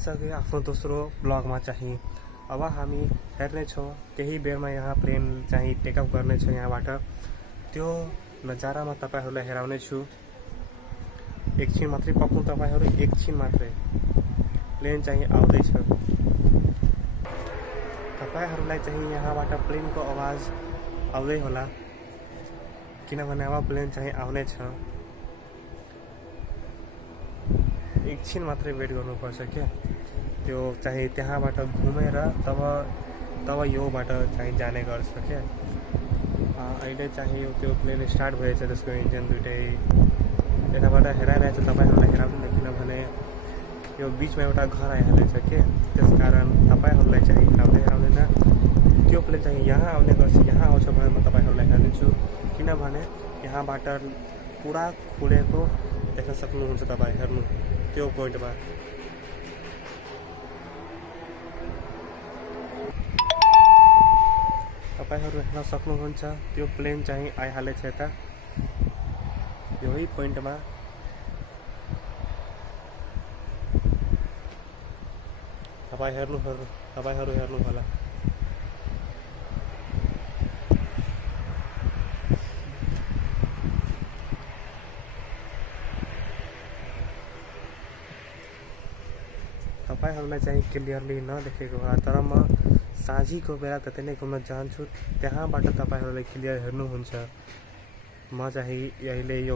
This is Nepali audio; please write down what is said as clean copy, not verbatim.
आइसक्यो आफ्नो दोस्रो ब्लगमा चाहिँ। अब हामी हेर्नेछौँ केही बेरमा यहाँ प्लेन चाहिँ टेकअप गर्नेछौँ यहाँबाट। त्यो नजारामा तपाईहरुलाई हेराउने छु। एकछिन मात्रै पक्नु तपाईहरु, एकछिन मात्रै प्लेन चाहिँ आउँदैछ। तपाईहरुलाई चाहिँ यहाँबाट प्लेनको आवाज आउँदै होला, किनभने अब प्लेन चाहिँ आउने छ। एकछिन मात्रै वेट गर्नुपर्छ क्या। त्यो चाहिँ त्यहाँबाट घुमेर तब योबाट चाहिँ जाने गर्छ क्या। अहिले चाहिँ त्यो प्लेन स्टार्ट भएछ, त्यसको इन्जिन दुइटै यताबाट हेराइरहेछ। तपाईहरुलाई हेराउँदैन किनभने यो बीचमा एउटा घर आइहालेछ के, त्यसकारण तपाईहरुलाई चाहिँ हेराउँदैन। त्यो प्लेन चाहिँ यहाँ आउने गर्छ। यहाँ आउँछ भने म तपाईहरुलाई हेर्नेछु, किनभने यहाँबाट पुरा खुलेको देख्न सक्नुहुन्छ। तपाई हेर्नु त्यो पोइन्टमा तपाईहरु हेर्न सक्नुहुन्छ। त्यो प्लेन चाहिँ आइहालेछ यता यही पोइन्टमा। तपाईहरु हेर्नु होला। तपाईहरुलाई चाहिँ क्लियरली नदेखेको होला, तर म साँझीको बेला त्यतै नै घुम्न जान्छु। त्यहाँबाट तपाईहरुले क्लियर हेर्नुहुन्छ। म चाहिँ अहिले यो